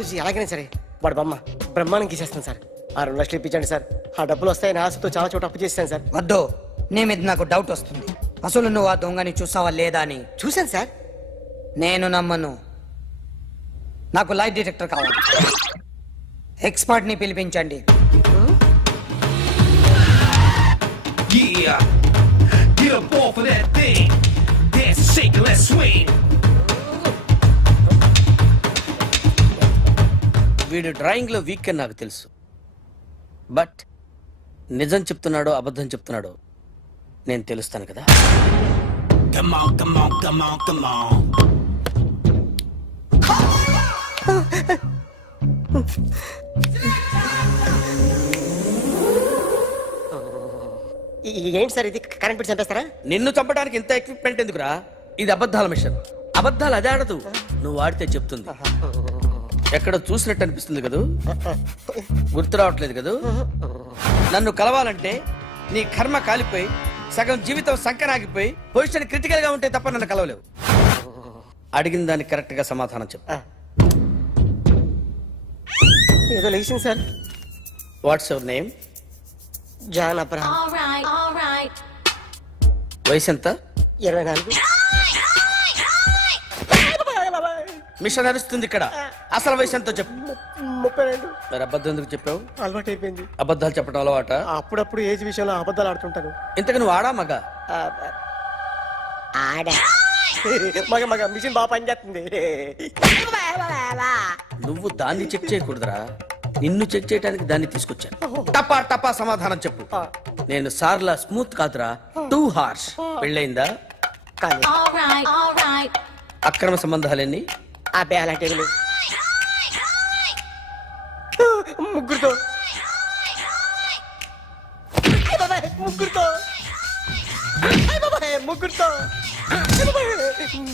రోజు ఎలాగైనా సరే వాడు బొమ్మ బ్రహ్మాండం గీసేస్తాను సార్. 6 లక్షలు ఇప్పించండి సార్. ఆ డబ్బులు వస్తాయని ఆశతో చాలా చోట అప్పు చేశాను సార్. వద్దు, నీ మీద నాకు డౌట్ వస్తుంది. అసలు నువ్వు ఆ దొంగని చూసావా లేదా అని. చూశాను సార్. నేను నమ్మను. నాకు లైట్ డిటెక్టర్ కావాలి. ఎక్స్పర్ట్ ని పిలిపించండి. Yeah, get up off of that thing. Dance, shake, and let's swing. వీడు డ్రాయింగ్ లో వీక్ అని నాకు తెలుసు. బట్ నిజం చెప్తున్నాడో అబద్ధం చెప్తున్నాడో నేను తెలుస్తాను కదా. Come on, come on, come on, come on. ఏంటి సార్ ఇది? కరెంట్ బిల్ చంపేస్తారా? నిన్ను చంపడానికి ఇంత ఎక్విప్మెంట్ ఎందుకురా? ఇది అబద్ధాల మిషన్. అబద్ధాలు అదే ఆడదు, నువ్వు ఆడితే చెప్తుంది. ఎక్కడ చూసినట్టు అనిపిస్తుంది కదూ, గుర్తు రావట్లేదు కదూ. నన్ను కలవాలంటే నీ కర్మ కాలిపోయి సగం జీవితం సంకనాగిపోయి పొజిషన్ క్రిటికల్ గా ఉంటే తప్ప నన్ను కలవలేవు. అడిగిన దానికి కరెక్ట్ గా సమాధానం చెప్పు. ఏదో లేచింది sir. What's your name? John Abraham. వయసు ఎంత? 24. మిషన్ నడుస్తుంది ఇక్కడ. అసలు వయసు ఎంతో చెప్పు. 32. మరి అబద్ధం ఎందుకు చెప్పావు? అలవాటు అయిపోయింది. అబద్ధాలు చెప్పడం అలవాట? అప్పుడప్పుడు ఏజ్ విషయంలో అబద్ధాలు ఆడుతుంటాను. ఇంతకు నువ్వు ఆడా మగ? ఆడా. మగ మగ మిషన్ బాగా పనిచేస్తుంది. నువ్వు దాన్ని చెక్ చేయకూడదురా, నిన్ను చెక్ చేయడానికి దాన్ని తీసుకొచ్చాను. టపా టపా సమాధానం చెప్పు. నేను సార్లా స్మూత్ కాదురా, టూ హార్ష్. పెళ్ళయిందా? కానీ అక్రమ సంబంధాలన్నీ? అబ్బే అలాంటివి లేవు. ముగ్గురుతో ముగ్గురుతో ముగ్గురుతో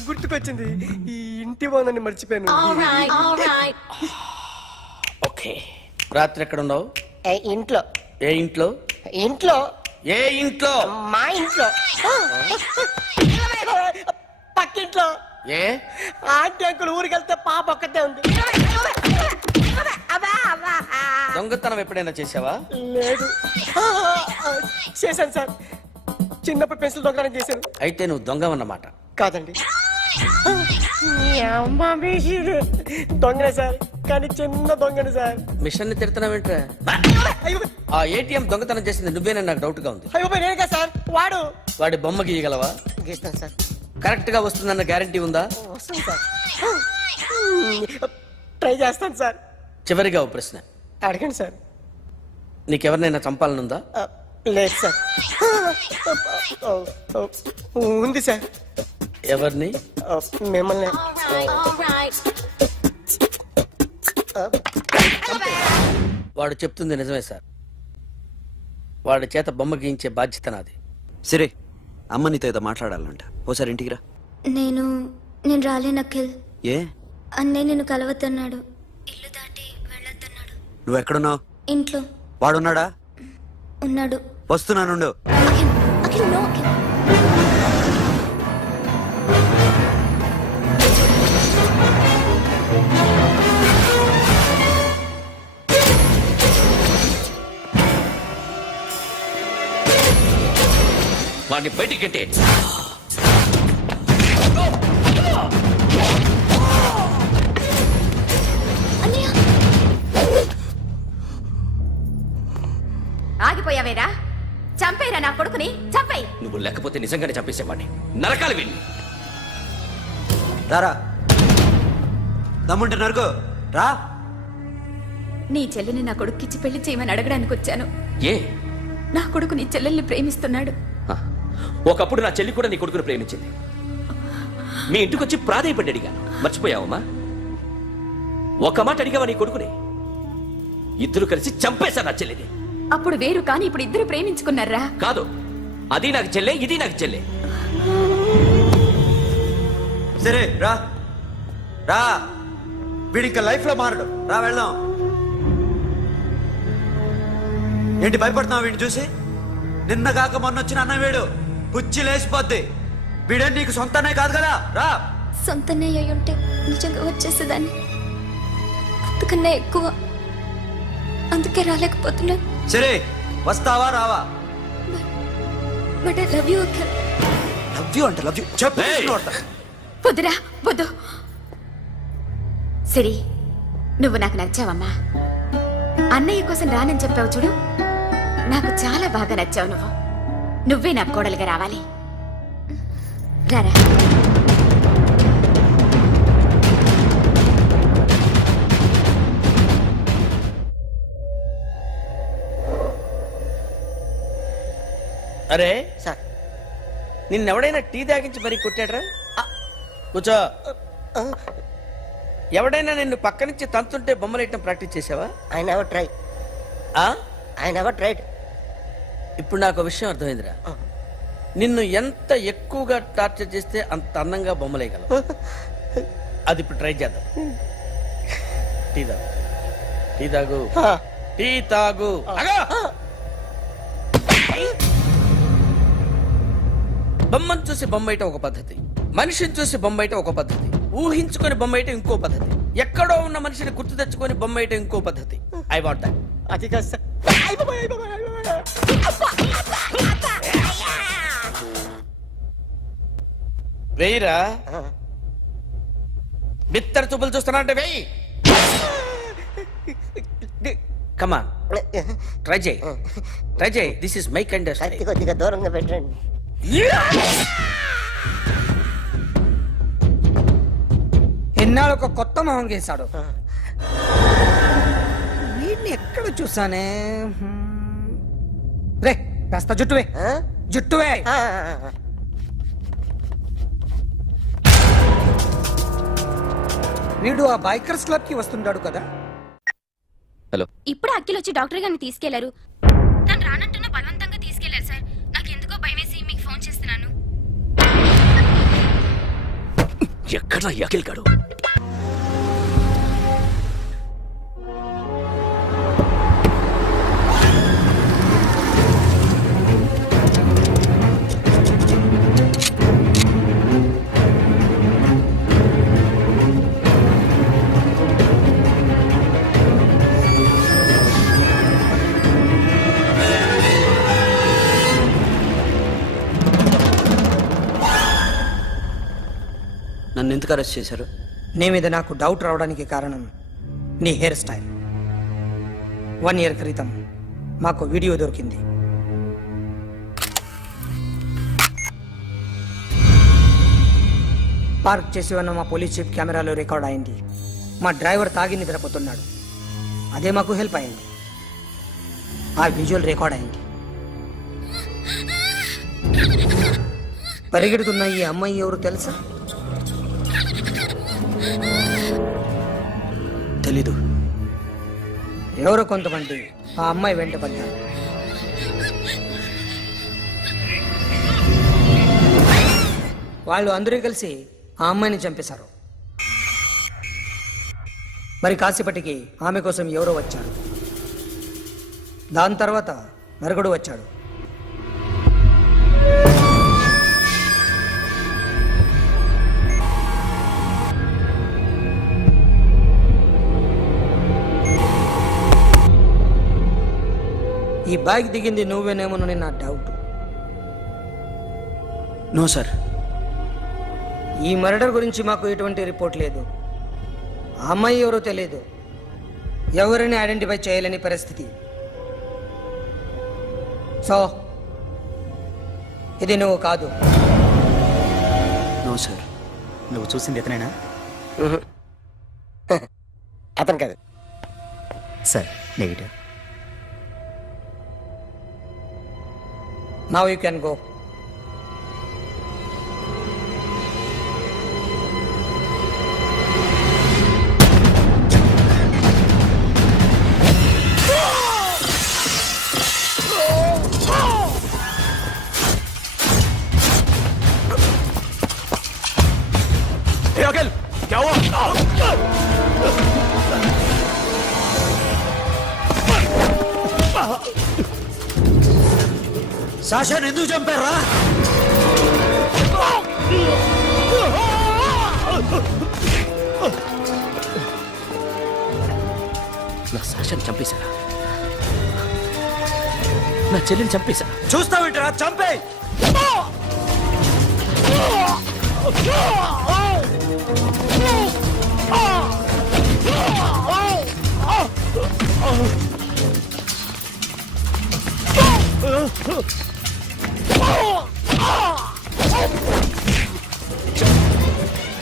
గుర్తుకొచ్చింది. ఈ ఇంటి బాగుందని మర్చిపోయాను. ఓకే. రాత్రి ఎక్కడ ఉన్నావు? ఇంట్లో. ఏ ఇంట్లో? ఇంట్లో. ఏ ఇంట్లో? మా ఇంట్లో. పక్కింట్లో. ఏ ఆంటీ అంకుల్ ఊరికి వెళ్తే పాప ఒక్కతే ఉంది. దొంగతనం ఎప్పుడైనా చేసావా? లేదు. చేశాను సార్. చిన్నప్పుడు పెన్సిల్ దొంగతనం చేశాను. అయితే నువ్వు దొంగవన్నమాట. కాదండి, దొంగనే సార్, కానీ చిన్న దొంగని సార్. మిషన్ ని తిడుతున్నావేంట్రా? అయ్యో ఆ ఏటీఎం దొంగతనం చేసింది నువ్వేనని నాకు డౌట్ గా ఉంది. అయ్యో నేనుగా సార్. వాడి బొమ్మ గీయగలవా? గీస్తాను సార్. కరెక్ట్ గా వస్తుందన్న గ్యారంటీ ఉందా? వస్తాను సార్. ట్రై చేస్తాను సార్. చివరిగా ఓ ప్రశ్న అడగండి సార్. నీకెవరినైనా చంపాలనుందా? లేదు సార్. ఉంది సార్. ఎవరిని? మిమ్మల్ని. వాడు చెప్తుంది నిజమే సార్. వాడి చేత బొమ్మ గీయించే బాధ్యత నాది. సరే, అమ్మ నీతో ఏదో మాట్లాడాలంట. ఓసారి ఇంటికి రా. నేను రాలేను అఖిల్. ఏ? అన్నయ్య నిన్ను కలవద్దన్నాడు. ఇల్లు దాటి వెళ్ళొద్దన్నాడు. నువ్వు ఎక్కడున్నావు? ఇంట్లో. వాడున్నాడా? ఉన్నాడు. వస్తున్నానుండు. అఖిల్, అఖిల్, నో అఖిల్. వాడిని బయటికి గెట్టే. అన్నయ్య, ఆగిపోయావేరా? చంపేరా నా కొడుకుని, చంపేయ్. నువ్వు లేకపోతే నిజంగానే చంపేసేవాడిని. నరకాలి వీడిని. రారా, దమ్ముంటే నరుకు రా. నీ చెల్లిని నా కొడుక్కిచ్చి పెళ్లి చేయమని అడగడానికి వచ్చాను. ఏ? నా కొడుకు నీ చెల్లెల్ని ప్రేమిస్తున్నాడు. ఒకప్పుడు నా చెల్లి కూడా నీ కొడుకును ప్రేమించింది. మీ ఇంటికి వచ్చి ప్రాధేయపడి అడిగాను. మర్చిపోయావమ్మా? ఒక మాట అడిగావా నీ కొడుకుని? ఇద్దరు కలిసి చంపేశారు నా చెల్లిని. అప్పుడు వేరు, కానీ ఇప్పుడు ఇద్దరు ప్రేమించుకున్నారా? కాదు, అది నాకు చెల్లె, ఇది నాకు చెల్లె. సరే రా రా, వీడి ఇంకా లైఫ్ లో మారడు. రా వెళ్దాం. ఏంటి భయపడుతున్నావు వీడిని చూసి? నిన్న కాక మొన్న వచ్చిన అన్న వీడు పుచ్చి లేసిపోద్ది. వీడే నీకు సొంతనే కాదు కదా. రా. సొంతనే అయి ఉంటే నిజంగా వచ్చేసేదాన్ని. అంతకన్నా ఎక్కువ. అందుకే రాలేకపోతున్నాను. సరే వస్తావా రావా? But I love you Akhil. Love you అంటే లవ్ యూ చెప్పు. ఏయ్! వద్దురా వద్దు. సిరి, నువ్వు నాకు నచ్చావమ్మా. అన్నయ్య కోసం రానని చెప్పావు చూడు, నాకు చాలా బాగా నచ్చావు నువ్వు. నువ్వే నా కోడలిగా రావాలి. రారా. అరే సార్ నిన్నెవడైనా టీ తాగించి మరీ కొట్టాడ్రా? కూర్చో. ఎవడైనా నిన్ను పక్క నుంచి తంతుంటే బొమ్మలేయటం ప్రాక్టీస్ చేసావా? I never try. ఆ? I never tried. ఇప్పుడు నాకు ఒక విషయం అర్థమైందిరా. నిన్ను ఎంత ఎక్కువగా టార్చర్ చేస్తే అంత అందంగా బొమ్మలేయగలవు. అది ఇప్పుడు ట్రై చేద్దాం. టీ తాగు, టీ తాగు, టీ తాగు. ఆగు! బొమ్మను చూసి బొమ్మయటం ఒక పద్ధతి, మనిషిని చూసి బొమ్మయటం ఒక పద్ధతి, ఊహించుకొని బొమ్మయటం ఇంకో పద్ధతి, ఎక్కడో ఉన్న మనిషిని గుర్తు తెచ్చుకొని బొమ్మయటం ఇంకో పద్ధతి. I want that. అది కాదు సార్. వెయ్యిరా. బిత్తర చూపులు చూస్తున్నా అంటే వెయ్యి. కమాన్, ట్రై చేయి, ట్రై చేయి. This is my kind of కత్తి కొద్దిగా దూరంగా పెట్టండి. ఎన్నాళ్ళు ఒక కొత్త మొహం గీశాడు. వీడిని ఎక్కడ చూసానే? రే కాస్త జుట్టువే, ఆ? జుట్టువే. ఆ, వీడు ఆ బైకర్స్ క్లబ్ కి వస్తుంటాడు కదా. హలో, ఇప్పుడు అఖిల్ వచ్చి డాక్టర్ గారిని తీసుకెళ్లారు. తను రానంటున్న బలవంతంగా తీసుకెళ్లారు సార్. నాకు ఎందుకో భయమేసి మీకు ఫోన్ చేస్తున్నాను. ఎక్కడా అఖిల్ గాడు? నన్ను ఎందుకు అరెస్ట్ చేశారు? నీ మీద నాకు డౌట్ రావడానికి కారణం నీ హెయిర్ స్టైల్. 1 year క్రితం మాకు వీడియో దొరికింది. పార్క్ చేసి ఉన్న మా పోలీస్ జీప్ కెమెరాలో రికార్డ్ అయింది. మా డ్రైవర్ తాగి నిద్రపోతున్నాడు. అదే మాకు హెల్ప్ అయింది. ఆ విజువల్ రికార్డ్ అయింది. పరిగెడుతున్న ఈ అమ్మాయి ఎవరు తెలుసా? తెలీదు. ఎవరో కొంతమంది ఆ అమ్మాయి వెంట పడ్డారు. వాళ్ళు అందరూ కలిసి ఆ అమ్మాయిని చంపేశారు. మరి కాసేపటికి ఆమె కోసం ఎవరో వచ్చారు. దాని తర్వాత మరొకడు వచ్చాడు. ఈ బ్యాగ్ దిగింది నువ్వేనేమోనని నా డౌట్. No sir. ఈ మర్డర్ గురించి మాకు ఎటువంటి రిపోర్ట్ లేదు. ఆ అమ్మాయి ఎవరో తెలియదు. ఎవరిని ఐడెంటిఫై చేయలేని పరిస్థితి. సో ఇది నువ్వు కాదు. No sir. నువ్వు చూసింది ఇతనేనా? అతను కాదు sir. Negative. Now you can go. Akhil, क्या हुआ? సాషాని ఎందుకు చంపారా? నా సాషాన్ని చంపేశారా? నా చెల్లిని చంపేశారా? చూస్తావేంట్రా? చంపే.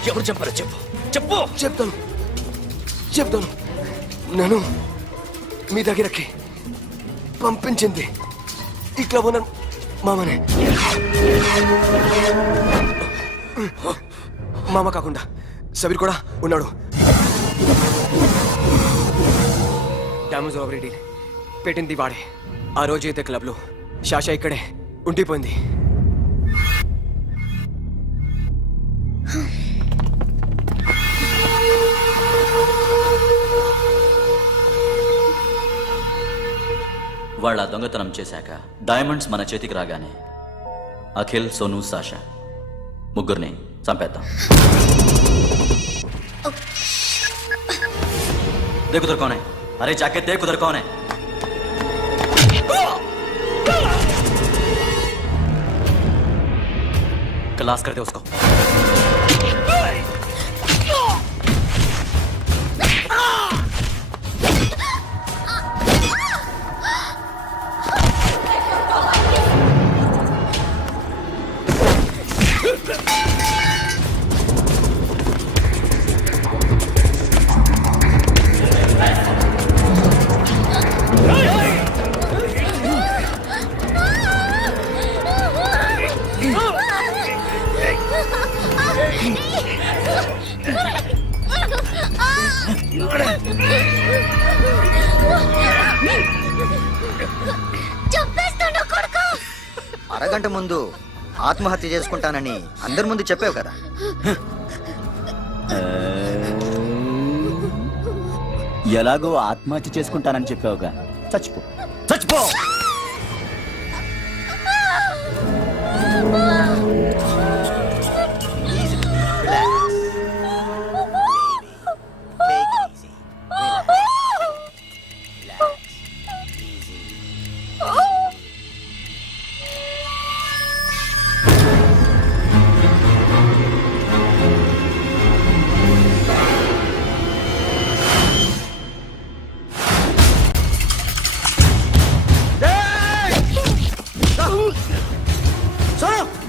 ఎవరు చంపారో చెప్పు, చెప్పు. చెప్తాను. నేను మీ దగ్గరకి పంపించింది ఇట్లా ఉన్న మామనే. మామ కాకుండా సబీర్ కూడా ఉన్నాడు. డ్యామేజ్ ఓవర్ పెట్టింది వాడే. ఆ రోజు అయితే క్లబ్లో శాషా ఇక్కడే ఉండిపోయింది. వాళ్ళ దొంగతనం చేశాక డైమండ్స్ మన చేతికి రాగానే అఖిల్, సోను, సాషా ముగ్గురిని చంపేద్దాం. देख उधर कौन है? अरे जाके देख उधर कौन है? क्लास कर दे उसको. అరగంట ముందు ఆత్మహత్య చేసుకుంటానని అందరి ముందు చెప్పావు కదా. ఎలాగో ఆత్మహత్య చేసుకుంటానని చెప్పావుగా, చచ్చిపో చచ్చిపో.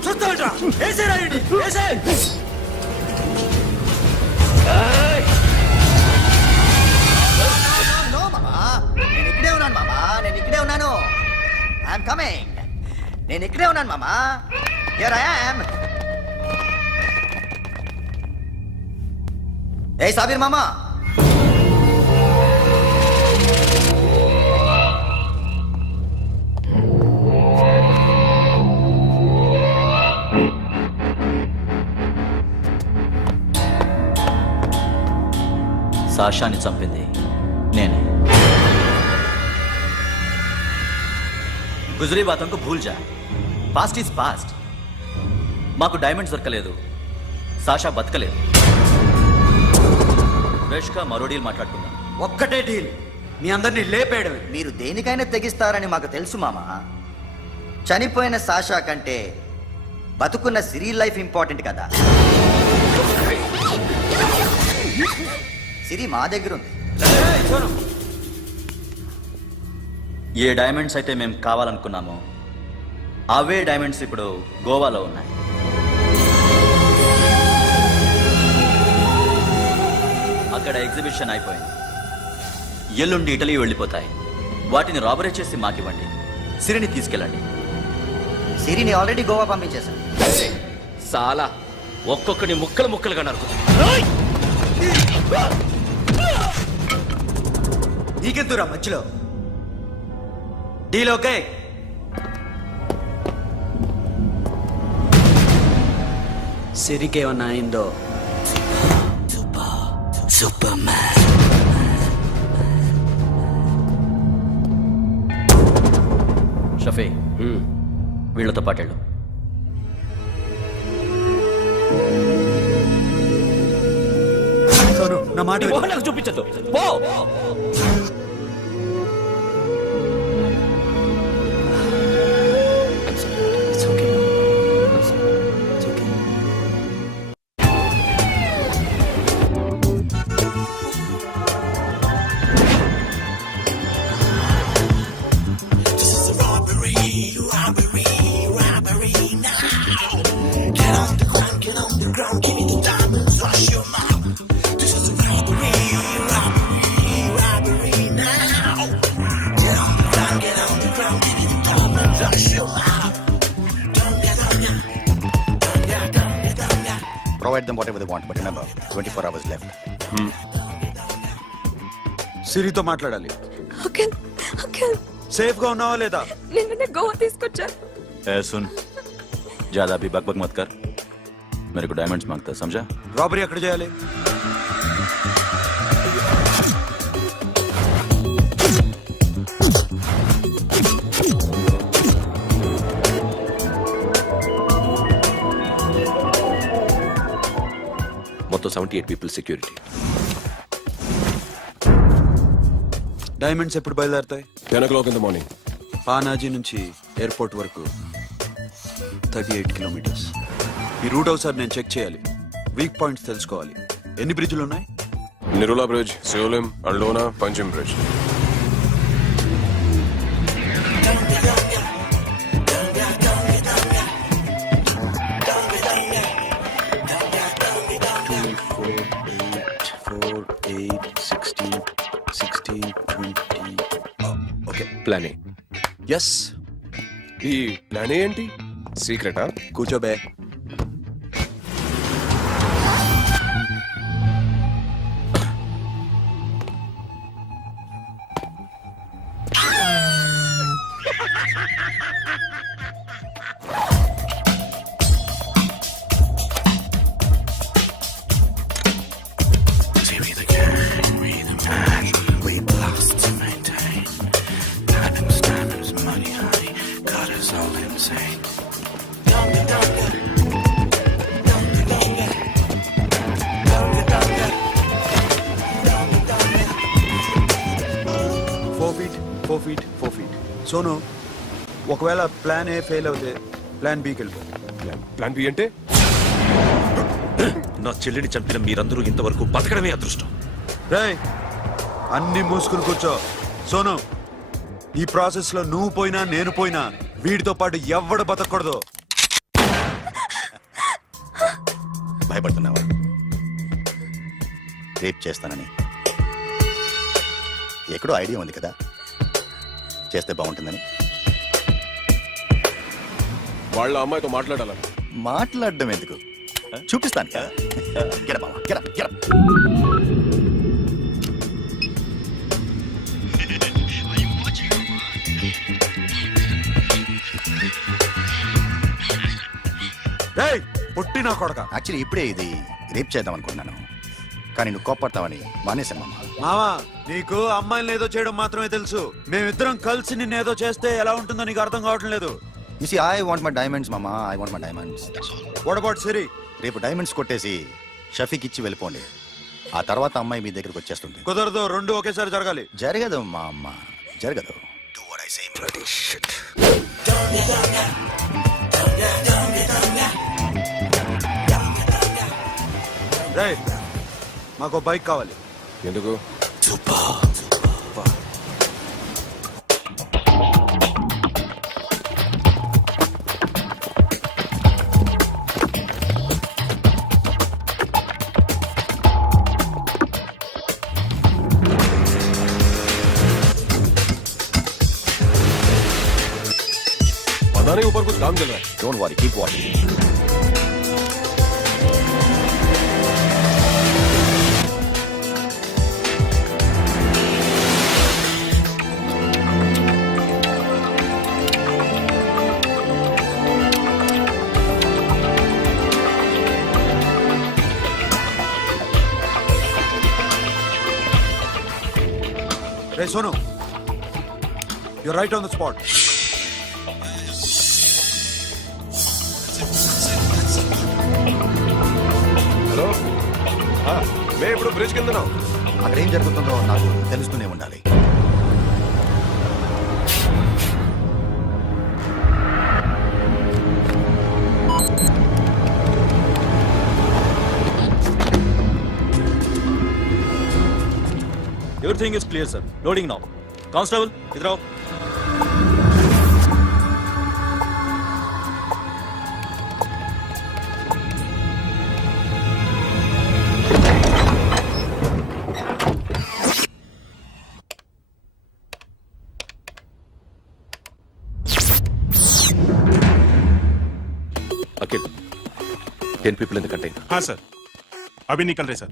చూస్తావేంట్రా? వేసేరా వీడిని, వేసే. నేను ఇక్కడే ఉన్నాను మామా, నేను ఇక్కడే ఉన్నాను. I'm coming. నేను ఇక్కడే ఉన్నాను మామా. Here I am. ఏ సాబీర్ మామా, సాషాని చంపింది నేనే. గుజరీ బాతంకు భూల్ జా. Past is past. మాకు డైమండ్స్ దొరకలేదు, సాషా బతకలేదు. ఫ్రెష్గా మరో డీల్ మాట్లాడుకుందాం. ఒక్కటే డీల్, మీ అందరినీ లేపేయడం. మీరు దేనికైనా తెగిస్తారని మాకు తెలుసు మామా. చనిపోయిన సాషా కంటే బతుకున్న సిరి లైఫ్ ఇంపార్టెంట్ కదా. సిరి మా దగ్గర ఉంది. ఏ డైమండ్స్ అయితే మేము కావాలనుకున్నామో అవే డైమండ్స్ ఇప్పుడు గోవాలో ఉన్నాయి. అక్కడ ఎగ్జిబిషన్ అయిపోయింది. ఎల్లుండి ఇటలీ వెళ్ళిపోతాయి. వాటిని రాబరీ చేసి మాకివ్వండి. సిరిని తీసుకెళ్ళండి. సిరిని ఆల్రెడీ గోవా పంపించేశాను. సాలా ఒక్కొక్కడి ముక్కలు ముక్కలుగా నరుకు. నీకెందురా మధ్యలో? Deal okay? సిరికేమన్నా అయిందో? Super man. షఫీ, వీళ్ళతో పాటేళ్ళు. నా మాట నీ మొహం నాకు చూపించద్దు. పో. them whatever they want, but remember, 24 hours left. సిరితో మాట్లాడాలి. అంకుల్ అంకుల్ సేఫ్ గా ఉన్నావా లేదా? నిన్ననే గోవా తీసుకొచ్చారు. ए सुन, ज्यादा भी बकबक मत कर. मेरे को डायमंड्स मांगता है, समझा? రాబరీ ఎక్కడ చేయాలి? మొత్తం 78 పీపుల్ సెక్యూరిటీ. డైమండ్స్ ఎప్పుడు బయలుదేరుతాయి? 10 o'clock in the morning. Panaji నుంచి ఎయిర్పోర్ట్ వరకు 38 కిలోమీటర్స్. ఈ రూట్ ఒకసారి నేను చెక్ చేయాలి. వీక్ పాయింట్స్ తెలుసుకోవాలి. ఎన్ని బ్రిడ్జ్లు ఉన్నాయి? Nirula Bridge, Seolim, Aldona, Panjim Bridge. Okay, plan A. Yes. ఈ ప్లాన్ ఏ ఏంటి? సీక్రెటా? కూర్చోబే. సోను, ఒకవేళ ప్లాన్ ఏ ఫెయిల్ అవుతే ప్లాన్ బికి వెళ్ళిపో. ప్లాన్ బి అంటే? నా చెల్లిని చంపిన మీరందరూ ఇంతవరకు బతకడమే అదృష్టం. రేయ్, అన్ని మూసుకుని కూర్చో. సోను, ఈ ప్రాసెస్ లో నువ్వు పోయినా నేను పోయినా వీడితో పాటు ఎవ్వడు బతకూడదు. భయపడుతున్నావా? రేప్ చేస్తానని ఎక్కడో ఐడియా ఉంది కదా, చేస్తే బాగుంటుందని. వాళ్ళ అమ్మాయితో మాట్లాడాలని. మాట్లాడడం ఎందుకు, చూపిస్తాను కదా. Get up, మామ, get up, get up. రేయ్, పుట్టి నా కొడక. యాక్చువల్లీ ఇప్పుడే ఇది రేప్ చేద్దాం అనుకున్నాను, కానీ నువ్వు కోపడతావని మానేశాను మామ. మావా, నీకు అమ్మాయిని ఏదో చేయడం మాత్రమే తెలుసు. మేమిద్దరం కలిసి నిన్నేదో చేస్తే ఎలా ఉంటుందో నీకు అర్థం కావటం లేదు. You see, I want my diamonds, mama. I want my diamonds. What about సిరి? రేపు డైమండ్స్ కొట్టేసి షఫీక్ ఇచ్చి వెళ్ళిపోండి. ఆ తర్వాత అమ్మాయి మీ దగ్గరకు వచ్చేస్తుంది. కుదరదు, రెండు ఒకేసారి జరగాలి. జరగదు మా అమ్మ, జరగదు. Do what I say. Bloody shit. రేయ్, మాకు బైక్ కావాలి. ఎందుకు? पता नहीं ऊपर कुछ काम चल रहा है. Don't worry, keep watching. Ray Sonu, you're right on the spot. Hello, మేము ఇప్పుడు బ్రిడ్జ్ కింద ఉన్నాం. అక్కడ ఏం జరుగుతుందో నాకు తెలుస్తూనే ఉండాలి. Everything is clear, sir. Loading now. Constable, idhar aao. Akhil, 10 people in the container. हाँ सर, अभी निकल रहे सर। एक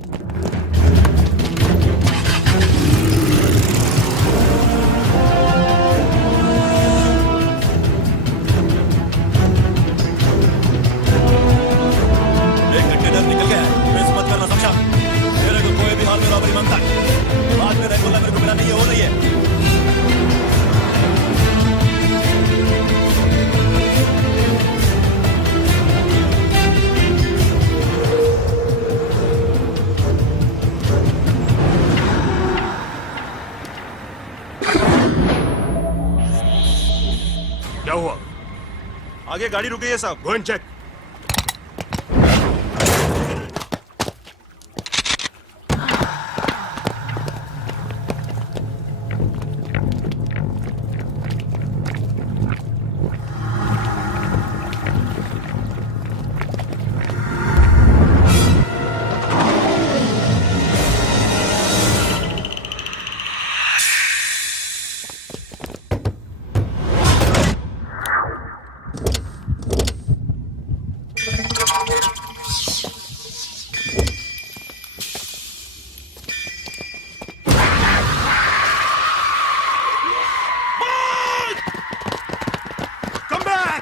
कंटेनर निकल गया है, मिस मत करना समझा। मेरे को कोई भी हाल में रॉबरी मांगता है, बाद में रेगुलर मेरे को मिला नहीं है, हो रही है। क्या हुआ? आगे गाड़ी रुक गई है साहब। Go and check. Come back!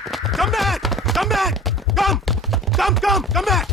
Come back! Come back! Come back!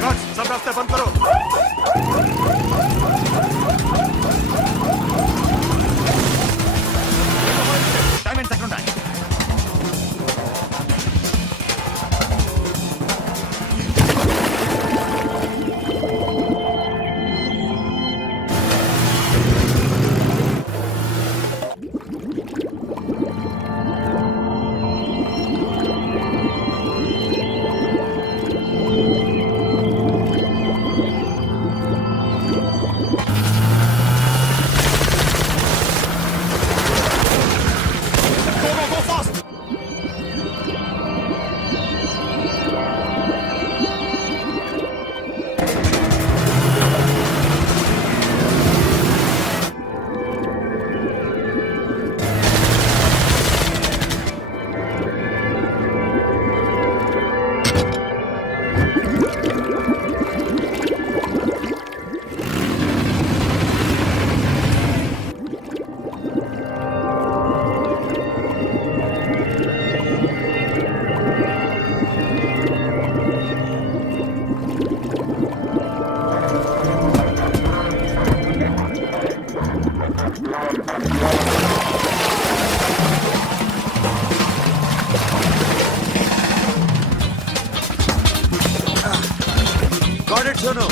Guards, सब रास्ते बंद करो। Diamonds ఎక్కడ ఉన్నాయి? Go fast! Got it, Sonu.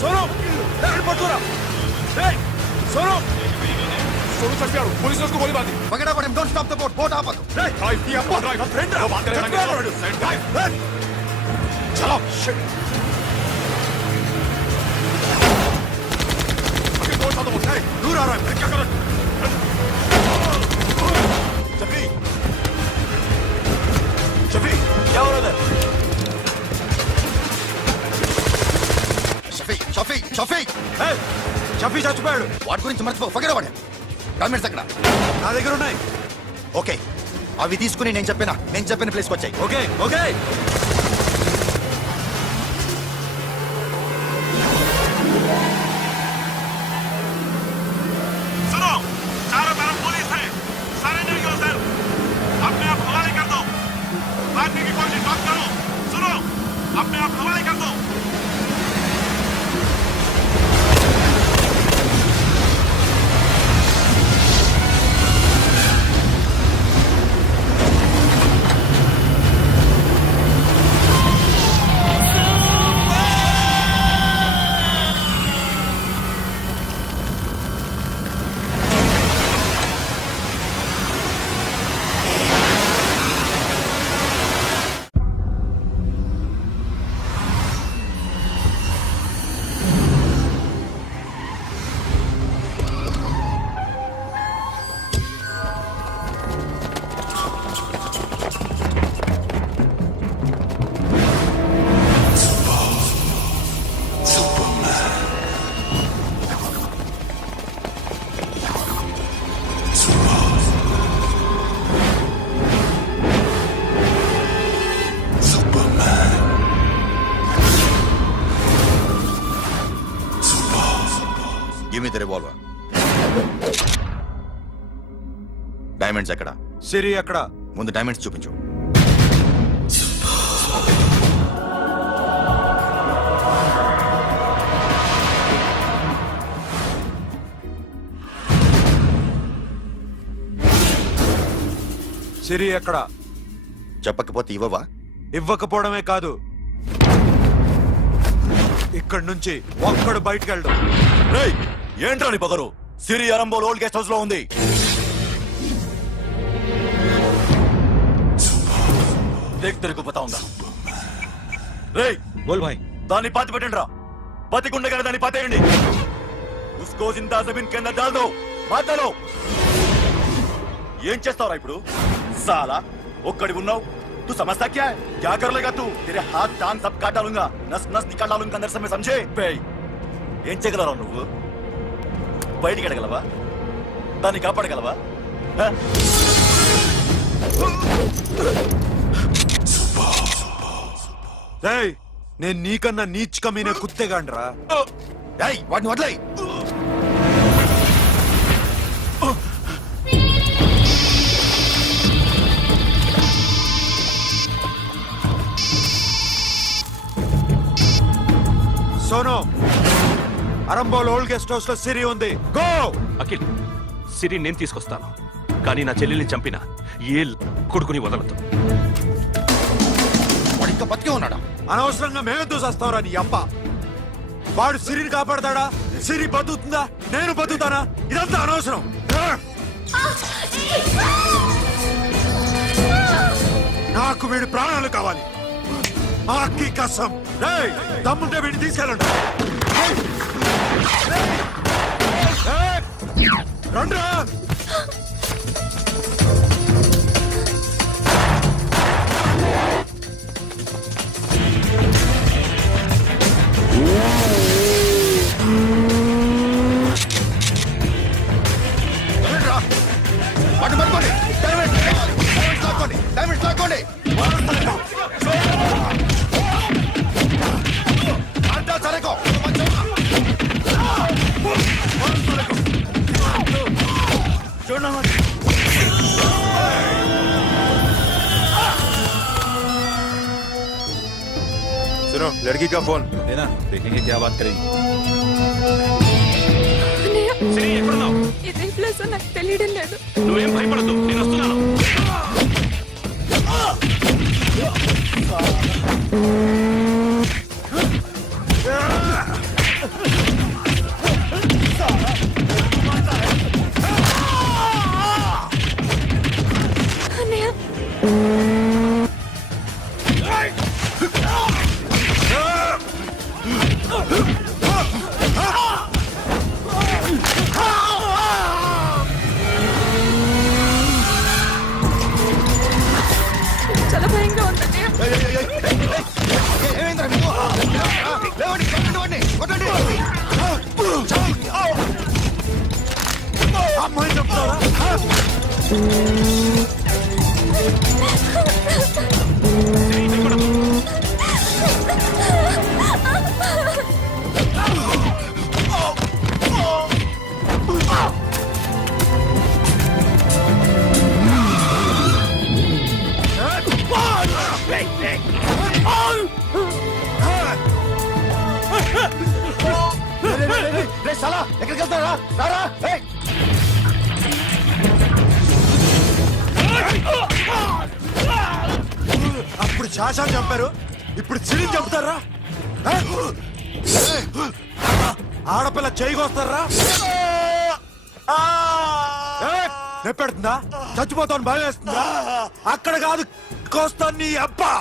Sonu airport पूरा सोनू सोनू चंपियाड़ू पुलिस ने उसको गोली मार दी Forget about him. Don't stop the boat. Boat आपको. ड्राइव दिया ड्राइव फ्रेंड वो बात करेंगे चलो शिट दूर आ रहा है क्या करो शफी शफी क्या हो रहा है షఫీ షఫీ చచ్చిపోయాడు. వాటి గురించి మర్చిపో. Forget about him. డాక్యుమెంట్స్ అక్కడ నా దగ్గర ఉన్నాయి. ఓకే అవి తీసుకుని నేను చెప్పిన ప్లేస్కి వచ్చాయి. ఓకే ఓకే सुनो चारों तरफ पुलिस है सरेंडर योरसेल्फ अपने आप हवाले कर दो भागने की कोशिश मत करो सुनो अपने आप हवाले कर दो give me the revolver. Diamonds ఎక్కడ? సిరి అక్కడ. ముందు డైమండ్స్ చూపించు. సిరి ఎక్కడ? చెప్పకపోతే ఇవ్వవా? ఇవ్వకపోవడమే కాదు, ఇక్కడి నుంచి ఒక్కడు బయటకు వెళ్ళడం. ఏంట్రా నీ పొగరు? సిరి అరంబోల్ ఓల్డ్ గెస్ట్ హౌస్ లో ఉంది. తెరకు పతా ఉందా? రేయ్ బోల్ భాయ్. దాన్ని పాతి పెట్టండి రా. బతికుండగానే దాన్ని పాతేయండి. ఉస్కో జిందా జమీన్ కింద డాల్ దో. మాట్లాడు. ఏం చేస్తావురా ఇప్పుడు? సాలా ఒక్కడి ఉన్నావు. तू समझता क्या है? क्या कर लेगा तू? तेरे हाथ टांग सब काट डालूंगा, नस नस निकाल डालूंगा अंदर से, मैं समझे? ఏం చేయగలరా నువ్వు? బయటికి ఎడగలవా? దాన్ని కాపాడగలవా? నేను నీకన్నా నీచ్ కమీనే కుత్తేగాండ్రా. వాటిని వదిలేయ్. Sonu, Arambol old guest house లో సిరి ఉంది. గో. అఖిల్ సిరి నేను తీసుకొస్తాను, కానీ నా చెల్లెల్ని చంపిన ఏ కొడుకుని వదలదు. వాడు ఇంకా బతికే ఉన్నాడా? అనవసరంగా మేమెందుకు చేస్తావురా నీ అప్ప? వాడు సిరిని కాపాడతాడా? సిరి బతుకుతుందా? నేను బతుకుతానా? ఇదంతా అనవసరం. నాకు వీడి ప్రాణాలు కావాలి. ఆకి కసం. దమ్ముంటే వీడిని తీసుకెళ్ళండి. రండ్రా. వాటిని పట్టుకోండి. డైమండ్స్ లాక్కోండి. డైమండ్స్ లాక్కోండి. సరేకో सुनो, लड़की का फोन देना, देखेंगे क्या बात करेंगे. సిరి ఎక్కడున్నావు? ఇదే ప్లేస్ నాకు తెలియడం లేదు. నువ్వేం భయపడద్దు, నేను వస్తున్నాను. ఏమైందిరా మీకు? లేవండి, కొట్టండి, కొట్టండి. అమ్మాయి చెప్తారా? రే సాలా, ఎక్కడికి వెళ్తారా? రారా. ఏయ్. అప్పుడు శాసా చంపారు, ఇప్పుడు చిరి చంపుతారా? ఆడపిల్ల చేయకొస్తారా? నెప్పెడుతుందా? చచ్చిపోతాను భయం వేస్తుందా? అక్కడ కాదు, కోస్తాను నీ అబ్బా.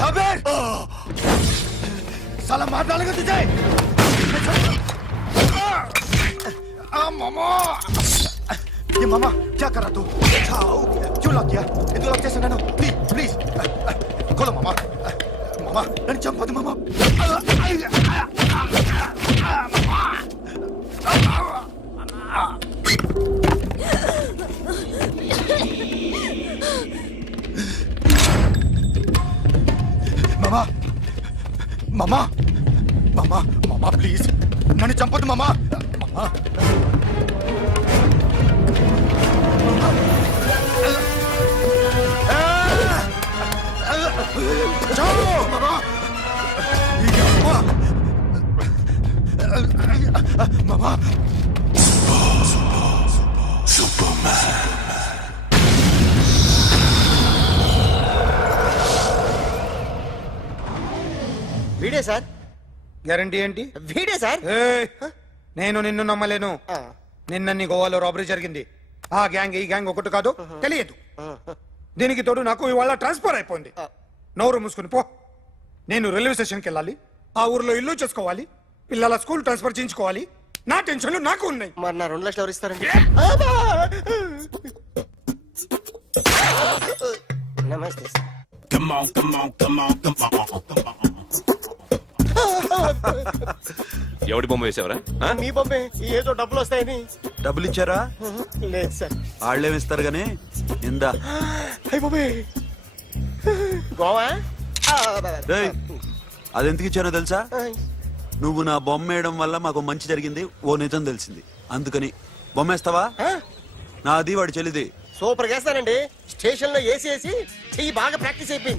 साबिर! साला मार डालेगा तुझे! मामा! ये मामा क्या कर रहा तू? क्यों लॉक किया? ये तो लॉक कैसे ना? प्लीज प्लीज खोलो मामा. मामा नहीं चंपा दो मामा. మామా మామా మామా మామా ప్లీజ్ నన్ను చంపొద్దు మామా. మామా చావు మామా. మామా వీడే సార్, గ్యారంటీ ఏంటి? వీడే సార్. నేను నిన్ను నమ్మలేను. నిన్న నీ గోవాలో రాబరీ జరిగింది. ఆ గ్యాంగ్ ఈ గ్యాంగ్ ఒకటి కాదు, తెలియదు. దీనికి తోడు నాకు ఇవాళ ట్రాన్స్ఫర్ అయిపోయింది. నోరు మూసుకుని పో. నేను రైల్వే స్టేషన్కి వెళ్ళాలి, ఆ ఊర్లో ఇల్లు చేసుకోవాలి, పిల్లల స్కూల్ ట్రాన్స్ఫర్ చేయించుకోవాలి. నా టెన్షన్లు నాకు ఉన్నాయి. మరి నా 2 లక్షలు ఎవరు ఇస్తారండి? నమస్తే సార్. ఎవడి బొమ్మ వేసావరా? మీ బొమ్మే, ఏదో డబ్బులు వస్తాయని. డబ్బులు ఇచ్చారా? లేదు సార్. వాళ్ళేమిస్తారు గానీ ఇందా. అయ్య బాబే, గోవా. రేయ్, అదెందుకు ఇచ్చానో తెలుసా? నువ్వు నా బొమ్మ వేయడం వల్ల మాకు మంచి జరిగింది, ఓ నిజం తెలిసింది. అందుకని బొమ్మేస్తావా? నాది వాడి చెల్లిది. సూపర్ చేస్తానండి. స్టేషన్ లో ఏసీ చెయ్యి బాగా ప్రాక్టీస్ అయిపోయింది.